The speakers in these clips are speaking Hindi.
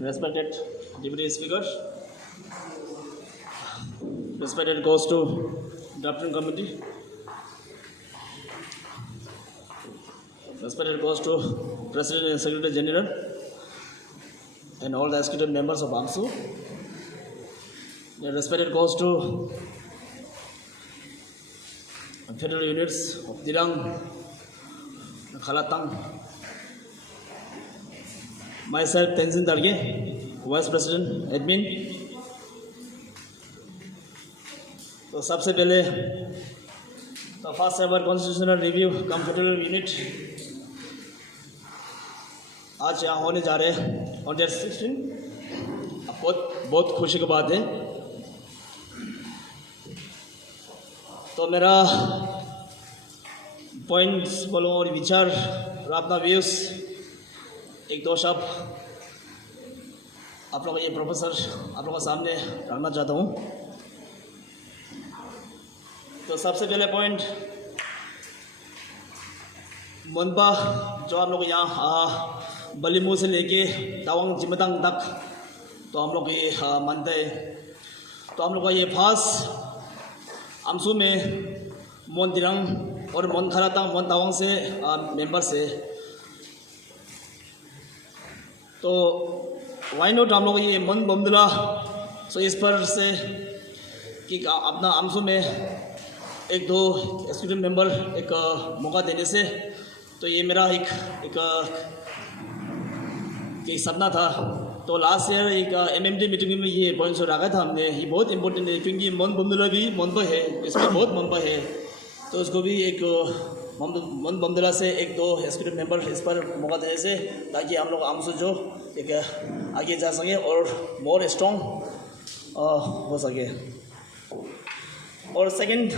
Respected Deputy Speaker, respected goes to Drafting Committee, respected goes to President and Secretary General, and all the executive members of AMSU. The respected goes to federal units of Dirang, Khalatang, myself Tenzin Darge, Vice President, Admin. तो सबसे पहले तो फर्स्ट एवर कॉन्स्टिट्यूशनल रिव्यू कम फेडरल यूनिट आज यहाँ होने जा रहे हैं ऑन डेट 16। बहुत खुशी की बात है। तो मेरा पॉइंट्स बोलो और विचार और अपना व्यूज़ एक दो शब्द आप लोगों ये प्रोफेसर आप लोगों के सामने रखना चाहता हूँ। तो सबसे पहले पॉइंट मनपा जो हम लोग यहाँ बलीमू से लेके तवांग जिमतंग तक तो हम लोग ये मानते हैं। तो हम लोग का ये फास्ट आमसू में मोन दिरंग और मोन खरातंग मोन तवांग से मेंबर्स है। तो वाई नोट हम लोग ये मोन बमदुला सो इस पर से कि अपना आमसू में एक दो एक्सिक्यूटिव मेंबर एक मौका देने से तो ये मेरा एक सपना था। तो लास्ट ईयर एक एमएमडी मीटिंग में ये पॉइंट्स रखा था हमने। ये बहुत इंपॉर्टेंट है क्योंकि मन बमदुला भी मन पर है, इसमें बहुत मन पर है। तो उसको भी एक मन बमदुला से एक दो एक्सिक्यूटिव मेंबर इस पर मौका देने से ताकि हम लोग आमसू जो एक आगे जा सके और मोर स्ट्रॉन्ग हो सके। और सेकंड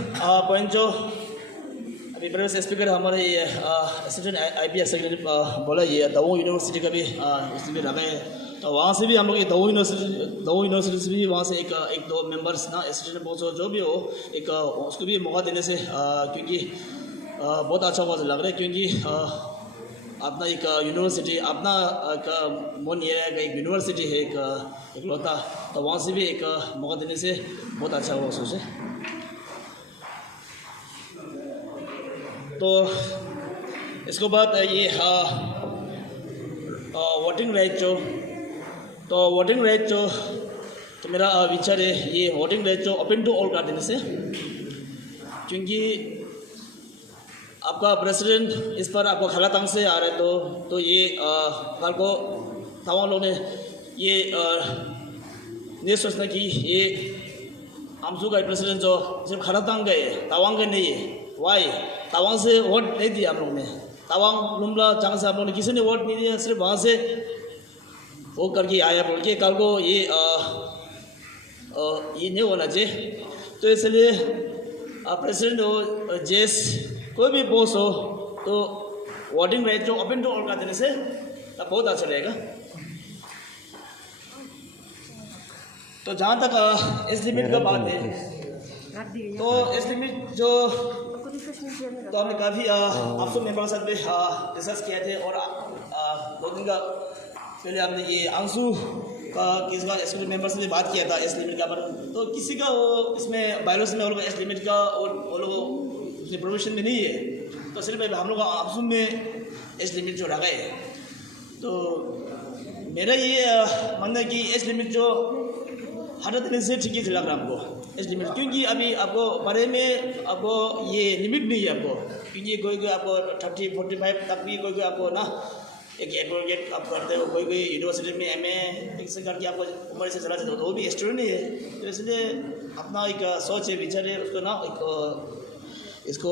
पॉइंट जो अभी प्रीवियस स्पीकर हमारे ये असिस्टेंट IPS सेक्रेटरी बोला ये दवों यूनिवर्सिटी का भी इसमें रखा है। तो वहाँ से भी हम लोग ये दवों यूनिवर्सिटी से भी वहाँ से एक दो मेंबर्स ना असिस्टेंट पोस्ट जो भी हो एक उसको भी मौका देने से क्योंकि बहुत अच्छा लग रहा है क्योंकि अपना एक यूनिवर्सिटी अपना एक मोन एरिया का एक यूनिवर्सिटी है एक लौता। तो वहाँ से भी एक मौका देने से बहुत अच्छा हुआ सोचे। तो इसके बाद ये वोटिंग राइट जो तो वोटिंग राइट जो तो मेरा विचार है ये वोटिंग राइट जो ओपन टू ऑल कर देने से क्योंकि आपका प्रेसिडेंट इस पर आपको खलातंग से आ रहे तो ये कल को तमाम लोगों ने ये नहीं सोचना कि ये आमसू का प्रेसिडेंट जो सिर्फ खलातंग गए तवांग के नहीं है। वाई तवांग से वोट नहीं दिया हम लोग ने, तवांग लुमला चांग से हम लोग ने किसी ने वोट नहीं दिया, सिर्फ वहाँ से वो करके आया बोल के कल को ये नहीं होना चाहिए। तो इसलिए प्रेसिडेंट हो जेस कोई भी पोस्ट हो तो वोटिंग राइट जो ओपन टू ऑल कर देने से तब बहुत अच्छा रहेगा। तो जहाँ तक इस लिमिट का बात है तो इस लिमिट जो तो हमने काफ़ी आपसे मेंबर साथ में डिस्कस किए थे और 2 दिन का पहले हमने ये आंसू का किसका एक्सिक्यूटिव मेंबर से भी बात किया था इस लिमिट का पर। तो किसी का वो इसमें बायलॉस में वो लोग इस लिमिट का और वो लोग उसमें प्रोविजन में नहीं है। तो सिर्फ हम लोग आंसू में इस लिमिट जो रखा है। तो मेरा ये मानना है कि इस लिमिट जो हर तरह से ठीक ही लग रहा है हमको इस लिमिट क्योंकि अभी आपको बारे में आपको ये लिमिट नहीं है आपको क्योंकि कोई आपको 30-45 तक भी कोई आपको ना एक एडवोकेट आप करते हो, कोई यूनिवर्सिटी में MA से करके आपको उम्र से चला जाता हो तो वो भी स्टूडेंट नहीं है। तो इसलिए अपना एक सोच है विचार है उसको ना एक इसको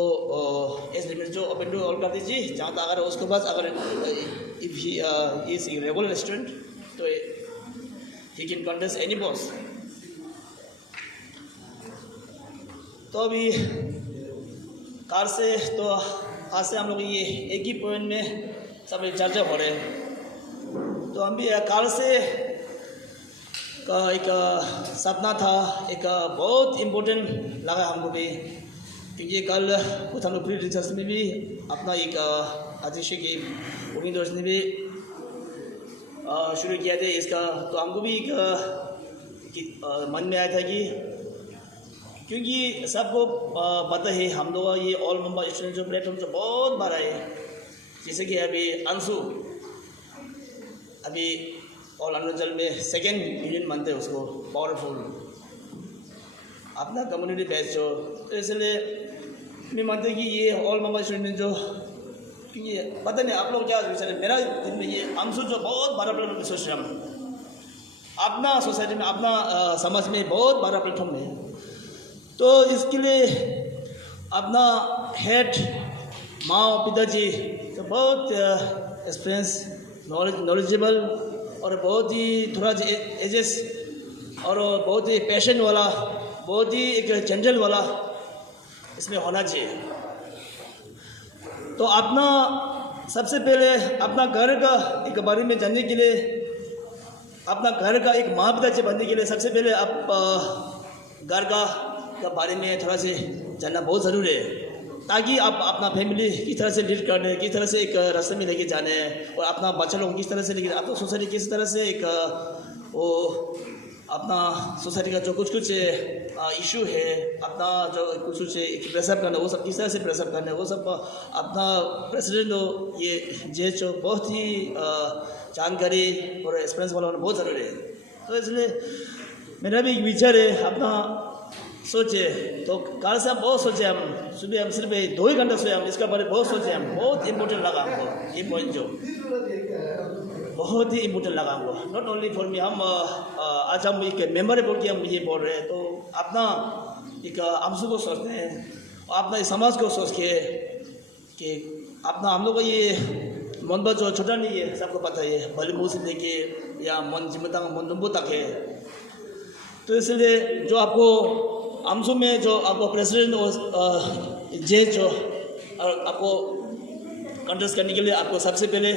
इस लिमिट जो ओपन टू ऑल कर दीजिए जहाँ तक अगर उसके बाद अगर if he is regular student तो he can contest any post. तो अभी कार से तो आज से हम लोग ये एक ही पॉइंट में सब चर्चा हो रहे हैं। तो हम भी कार से का एक सपना था एक बहुत इम्पोर्टेंट लगा हमको भी क्योंकि कल कुछ हम लोग प्री रिसर्च में भी अपना एक अध्यक्ष की उम्मीद ने भी शुरू किया था इसका, तो हमको भी मन में आया था कि क्योंकि सबको पता है हम लोग ये ऑल मुंबई स्टूडेंट जो प्लेटफॉर्म जो बहुत बड़ा है, जैसे कि अभी अंशु अभी ऑल अरुणाचल में सेकेंड यूनियन मानते हैं उसको पावरफुल अपना कम्युनिटी बेस जो, तो इसलिए मैं मानते कि ये ऑल मुंबई स्टूडेंट जो, क्योंकि पता नहीं आप लोग क्या विचार, मेरा दिन में ये अंशु जो बहुत बड़ा प्लेटफॉर्म सोच रहा हूँ अपना सोसाइटी में, अपना समाज में बहुत बड़ा प्लेटफॉर्म है। तो इसके लिए अपना हेड माँ पिताजी तो बहुत एक्सपीरियंस नॉलेजेबल और बहुत ही थोड़ा एजेस और बहुत ही पैशन वाला, बहुत ही एक जनरल वाला इसमें होना चाहिए। तो अपना सबसे पहले अपना घर का एक बारे में जानने के लिए, अपना घर का एक माँ पिता से बनने के लिए सबसे पहले आप घर का बारे में थोड़ा से जानना बहुत ज़रूरी है, ताकि आप अपना फैमिली किस तरह से लीड करने, किस तरह से एक रास्ते में लेके जाने, और अपना बच्चा लोग किस तरह से लेके, अपना सोसाइटी किस तरह से एक वो अपना सोसाइटी का जो कुछ इशू है, अपना जो कुछ प्रेसअप करना, वो सब किस तरह से प्रेसअप करना है, वो सब अपना प्रेसिडेंट हो ये जे जो बहुत ही जानकारी और एक्सपीरियंस वाला होना बहुत ज़रूरी है। तो इसलिए मेरा भी विचार है, अपना सोचे तो कल से हम बहुत सोचे, हम सुबह हम सिर्फ 2 ही घंटा सोए, हम इसका बारे बहुत सोचे, हम बहुत इम्पोर्टेंट लगा हमको ये पॉइंट जो बहुत ही इम्पोर्टेंट लगा हमको, नॉट ओनली फॉर मी, हम आज हम एक मेंबर बोल के हम ये बोल रहे हैं, तो अपना एक अंशों को सोचते हैं और अपना समाज को सोच के कि अपना हम लोग का ये मन जो छोटा नहीं है, सबको पता है, बलिमू से लेके या मन जिम्मेदार मन नंबू तक है। तो इसलिए जो आपको अंशों में जो आपको प्रेसिडेंट और जे जो आपको कंटेस्ट करने के लिए आपको सबसे पहले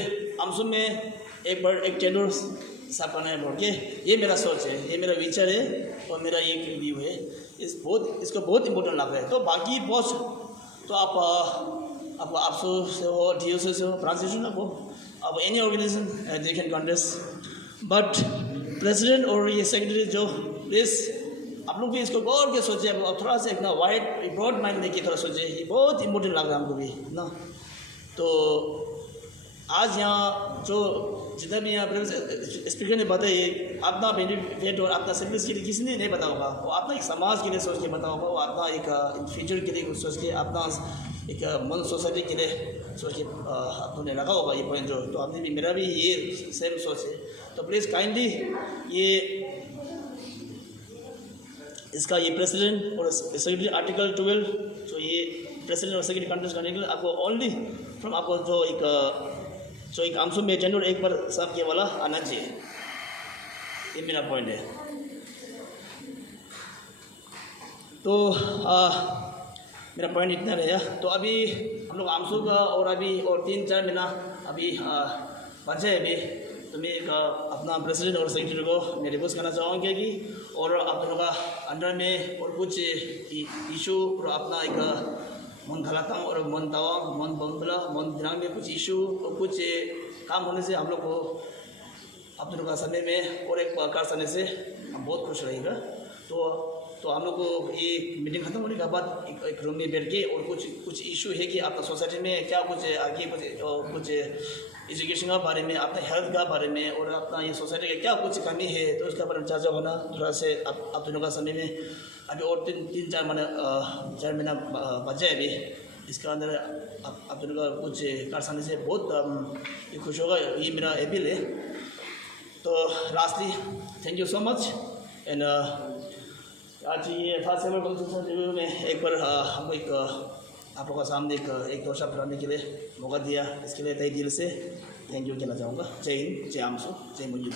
अंशों में एक बार एक टेंडर साफ करना है बोल के, ये मेरा सोच है, ये मेरा विचार है और मेरा ये व्यू है, इसको बहुत इम्पोर्टेंट लग रहा है। तो बाकी पोस्ट तो आपको आपसो से हो, DO से हो, ब्रांच से हो, अब any organisation they can contest, but president और ये सेक्रेटरी जो प्लीज़ आप लोग भी इसको गौर के सोचे, अब थोड़ा सा इतना वाइड ब्रॉड माइंड लेके थोड़ा सोचे, ये बहुत इम्पोर्टेंट लग रहा है हमको भी ना। तो आज यहाँ जो जितना भी यहाँ स्पीकर ने बताया, अपना बेनिफिट और अपना सर्विस के लिए किसी ने नहीं पता होगा, वो अपना एक समाज के लिए सोच के पता होगा, वो अपना एक फ्यूचर के लिए सोच के, अपना एक मन सोसाइटी के लिए सोच के आपने लगा होगा ये पॉइंट जो, तो आपने भी, मेरा भी ये सेम सोच है। तो प्लीज़ काइंडली ये इसका ये प्रेसिडेंट और सेक्रेटरी आर्टिकल 12 जो ये प्रेसिडेंट और सेक्रेटरी कंटेस्ट करने के लिए आपको ओनली फ्रॉम आपको जो एक आमसू में टेंडर एक बार सब के वाला आना चाहिए, ये मेरा पॉइंट है। तो मेरा पॉइंट इतना रहेगा। तो अभी हम लोग आमसू का और अभी और 3-4 महीना अभी बचे है अभी, तो मैं एक अपना प्रेसिडेंट और सेक्रेटरी को मैं रिक्वेस्ट करना चाहूँगा कि और आप लोगों का अंडर में और कुछ इशू और अपना एक मन खलाता और मन तवा मन बंदला मन दिनांग में कुछ इशू और कुछ काम होने से हम लोग को आप लोगों का समय में और एक कार्य करने से हम बहुत खुश रहेगा। तो हम लोग को ये मीटिंग खत्म होने के बाद एक रूम में बैठ के और कुछ इशू है कि आपका सोसाइटी में क्या कुछ आगे कुछ एजुकेशन का बारे में, अपने हेल्थ का बारे में और अपना ये सोसाइटी का क्या कुछ कमी है, तो उसका बारे में चर्चा होना थोड़ा से आप दोनों का समय में अभी और 3-4 महीना बचा है अभी, इसके अंदर आप दोनों का कुछ कारखाने से बहुत खुश होगा, ये मेरा अपील है। तो lastly thank you so much and आज ये फर्स्ट एवर कॉन्फ्रेंस रिव्यू में एक बार हमको एक आप लोगों का सामने एक दो शब्द रहने के लिए मौका दिया, इसके लिए तहे दिल से थैंक यू कहना चाहूँगा। जय हिंद, जय आमसू, जय मुंजी।